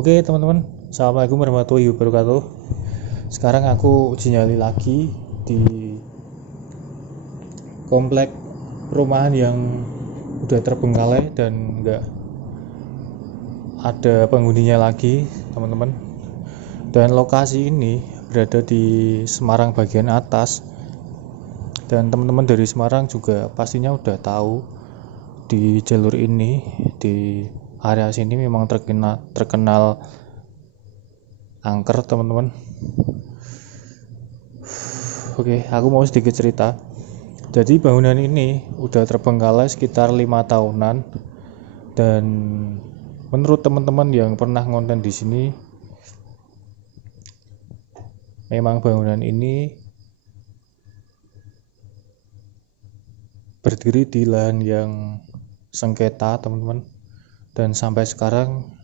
Oke teman-teman, assalamualaikum warahmatullahi wabarakatuh. Sekarang aku uji nyali lagi di komplek perumahan yang udah terbengkalai dan nggak ada penghuninya lagi, teman-teman. Dan lokasi ini berada di Semarang bagian atas. Dan teman-teman dari Semarang juga pastinya udah tahu di jalur ini, di area sini memang terkenal angker, teman-teman. Oke, aku mau sedikit cerita. Jadi bangunan ini udah terbengkalai sekitar 5 tahunan, dan menurut teman-teman yang pernah ngonten di sini, memang bangunan ini berdiri di lahan yang sengketa, teman-teman, dan sampai sekarang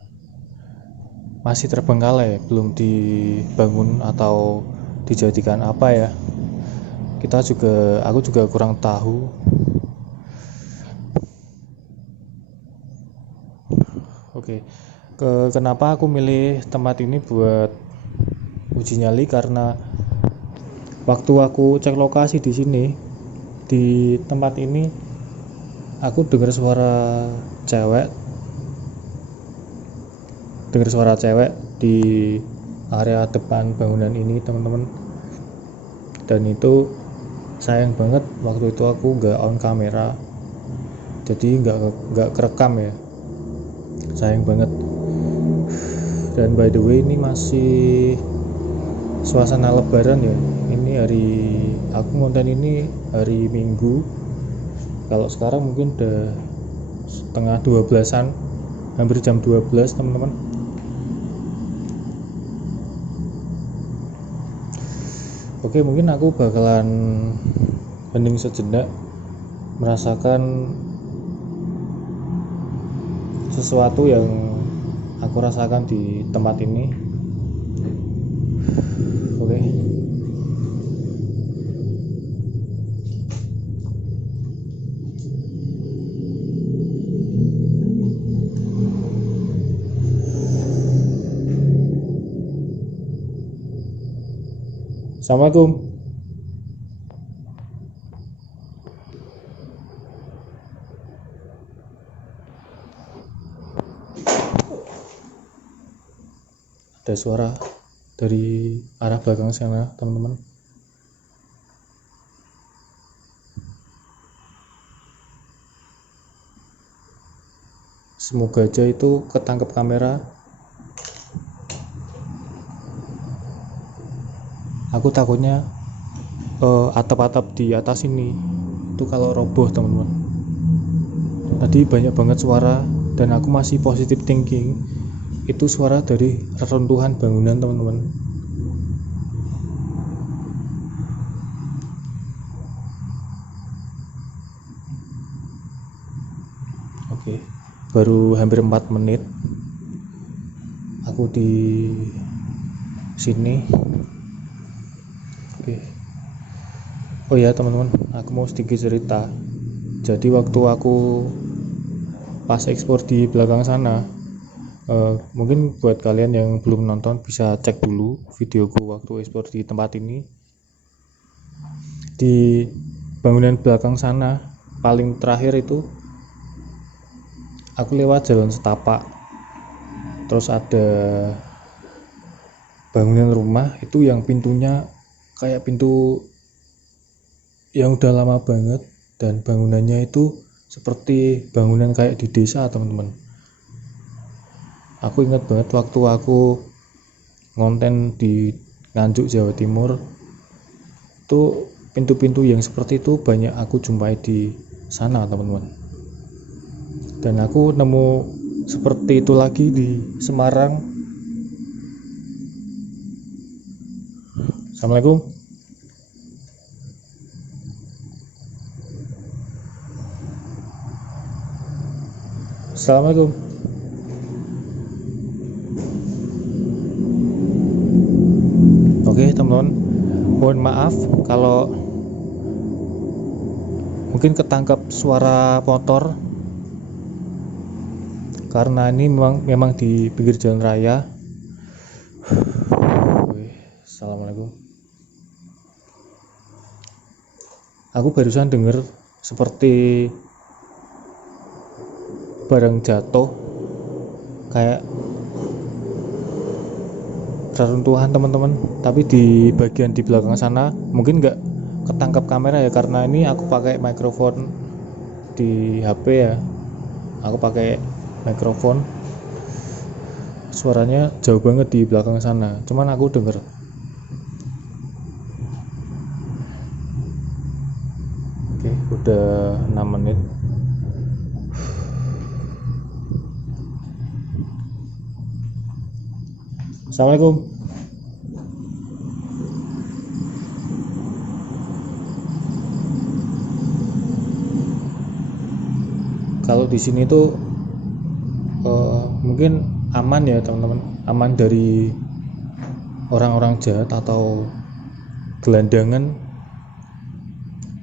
masih terbengkalai, belum dibangun atau dijadikan apa ya. Aku juga kurang tahu. Oke, kenapa aku milih tempat ini buat uji nyali, karena waktu aku cek lokasi di sini, di tempat ini aku dengar suara cewek di area depan bangunan ini, teman-teman. Dan itu sayang banget waktu itu aku nggak on kamera, jadi nggak kerekam ya, sayang banget. Dan by the way, ini masih suasana lebaran ya. Ini aku ngonten ini hari Minggu. Kalau sekarang mungkin udah setengah 12-an, hampir jam 12, teman-teman. Oke, mungkin aku bakalan hening sejenak, merasakan sesuatu yang aku rasakan di tempat ini. Oke. Assalamualaikum. Ada suara dari arah belakang sana, teman-teman. Semoga aja itu ketangkep kamera. Aku takutnya atap-atap di atas ini itu kalau roboh, teman-teman. Tadi banyak banget suara, dan aku masih positive thinking itu suara dari reruntuhan bangunan, teman-teman. Oke, baru hampir 4 menit aku di sini. Oke. Oh ya teman-teman, aku mau sedikit cerita. Jadi waktu aku pas ekspor di belakang sana, mungkin buat kalian yang belum nonton bisa cek dulu videoku waktu ekspor di tempat ini. Di bangunan belakang sana paling terakhir itu aku lewat jalan setapak, terus ada bangunan rumah itu yang pintunya kayak pintu yang udah lama banget, dan bangunannya itu seperti bangunan kayak di desa, teman-teman. Aku ingat banget waktu aku ngonten di Nganjuk, Jawa Timur, itu pintu-pintu yang seperti itu banyak aku jumpai di sana, teman-teman. Dan aku nemu seperti itu lagi di Semarang. Assalamualaikum. Assalamualaikum. Oke teman-teman, mohon maaf kalau mungkin ketangkap suara motor, karena ini memang di pinggir jalan raya. Assalamualaikum. Aku barusan dengar seperti barang jatuh, kayak reruntuhan teman-teman, tapi di bagian di belakang sana mungkin nggak ketangkap kamera ya, karena ini aku pakai mikrofon di HP ya, aku pakai mikrofon, suaranya jauh banget di belakang sana, cuman aku denger. Oke, udah 6 menit. Assalamualaikum. Kalau di sini tuh mungkin aman ya teman-teman, aman dari orang-orang jahat atau gelandangan.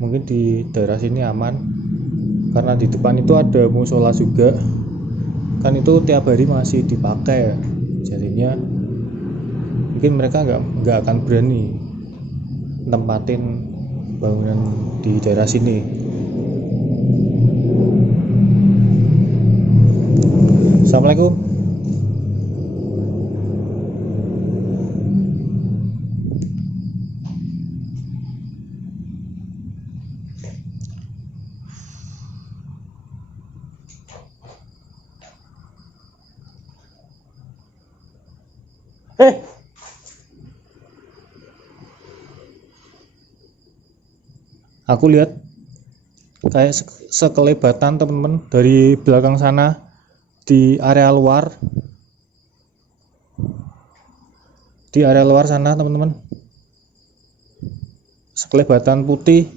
Mungkin di daerah sini aman karena di depan itu ada musola juga, kan itu tiap hari masih dipakai ya, jadinya mungkin mereka nggak akan berani tempatin bangunan di daerah sini. Assalamualaikum. Aku lihat kayak sekelebatan teman-teman dari belakang sana di area luar. Di area luar sana teman-teman, sekelebatan putih.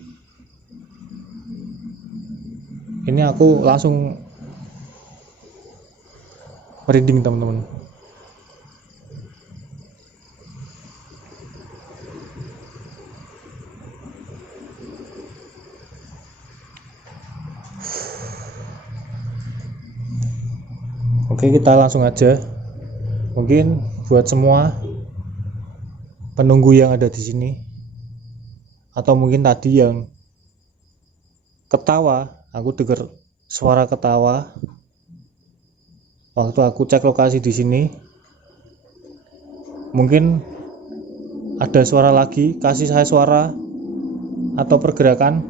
Ini aku langsung merinding teman-teman. Oke, kita langsung aja. Mungkin buat semua penunggu yang ada di sini, atau mungkin tadi yang ketawa, aku dengar suara ketawa waktu aku cek lokasi di sini. Mungkin ada suara lagi, kasih saya suara atau pergerakan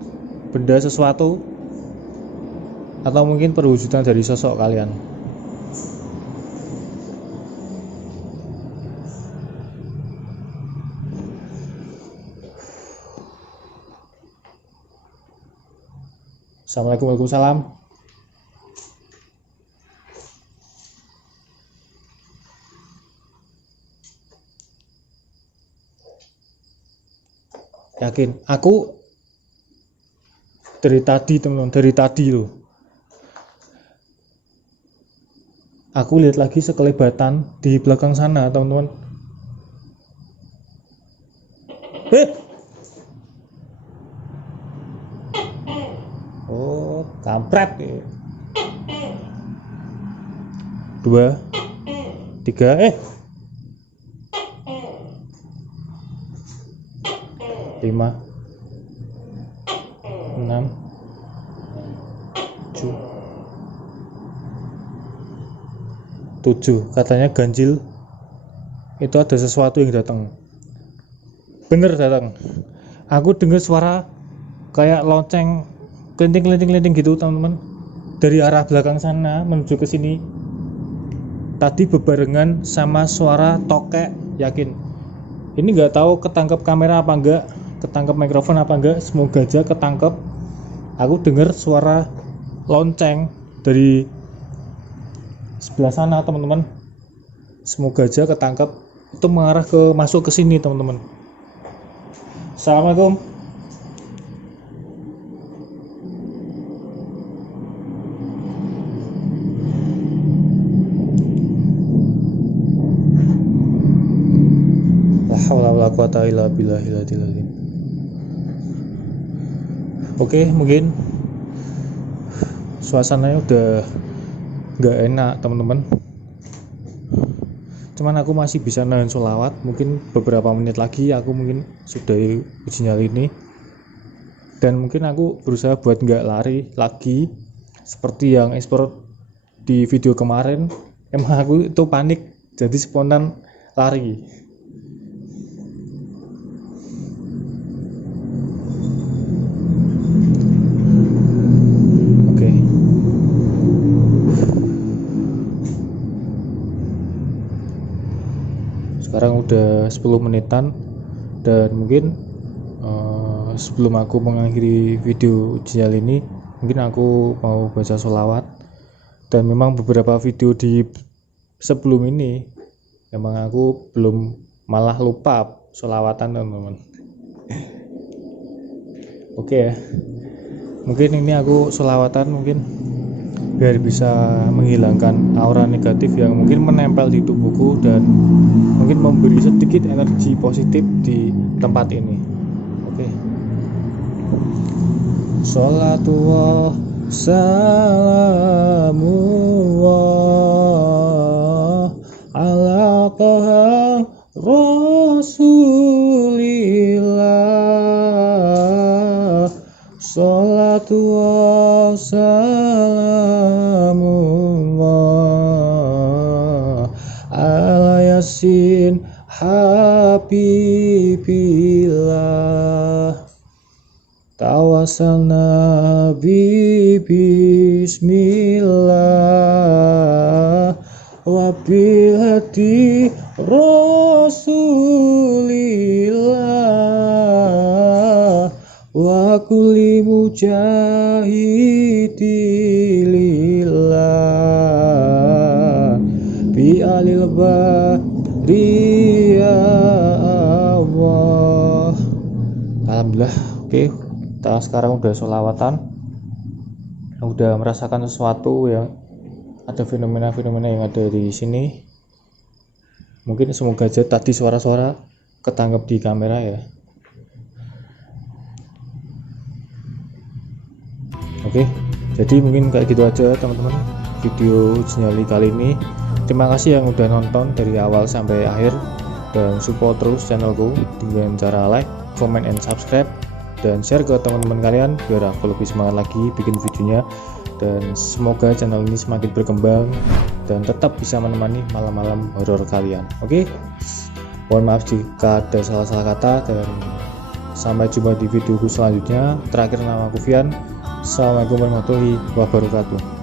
benda sesuatu, atau mungkin perwujudan dari sosok kalian. Assalamualaikum. Waalaikumsalam. Yakin aku dari tadi teman-teman, dari tadi loh aku lihat lagi sekelebatan di belakang sana teman-teman. Oh, kampret. 2 3 5 6 7 7, katanya ganjil. Itu ada sesuatu yang datang. Bener datang. Aku dengar suara kayak lonceng kelinting gitu teman-teman, dari arah belakang sana menuju ke sini. Tadi bebarengan sama suara tokek. Yakin ini nggak tahu ketangkep kamera apa enggak, ketangkep mikrofon apa enggak, semoga aja ketangkep. Aku dengar suara lonceng dari sebelah sana teman-teman, semoga aja ketangkep. Itu mengarah ke masuk ke sini teman-teman. Assalamualaikum. La haula wala quwata illa billahil azim. Oke, mungkin suasananya udah nggak enak teman-teman. Cuman aku masih bisa nahan sholawat, mungkin beberapa menit lagi aku mungkin sudah uji nyali ini, dan mungkin aku berusaha buat nggak lari lagi seperti yang ekspor di video kemarin. Emang aku itu panik jadi spontan lari. Oke. Sekarang udah 10 menitan, dan mungkin sebelum aku mengakhiri video uji nyali ini, mungkin aku mau baca sholawat. Dan memang beberapa video di sebelum ini memang aku belum, malah lupa sholawatan teman-teman. Oke ya, mungkin ini aku sholawatan mungkin biar bisa menghilangkan aura negatif yang mungkin menempel di tubuhku, dan mungkin memberi sedikit energi positif di tempat ini. Oke. Sholatullah salamullah ala taha rasulillah. Sholatullah salamullah ala yasin habibillah. Tawassalna bi bismillah wa bil hadi rasulillah wa kulli mujahidilillah bi alil bari ya Allah. Alhamdulillah. Oke, kita sekarang udah sholawatan, udah merasakan sesuatu yang ada, fenomena-fenomena yang ada di sini. Mungkin semoga aja tadi suara-suara ketangkep di kamera ya. Oke, jadi mungkin kayak gitu aja teman-teman video uji nyali kali ini. Terima kasih yang udah nonton dari awal sampai akhir, dan support terus channelku dengan cara like, comment, and subscribe, dan share ke teman-teman kalian biar aku lebih semangat lagi bikin videonya. Dan semoga channel ini semakin berkembang dan tetap bisa menemani malam-malam horor kalian. Oke, mohon maaf jika ada salah-salah kata, dan sampai jumpa di videoku selanjutnya. Terakhir, nama aku Fian. Assalamualaikum warahmatullahi wabarakatuh.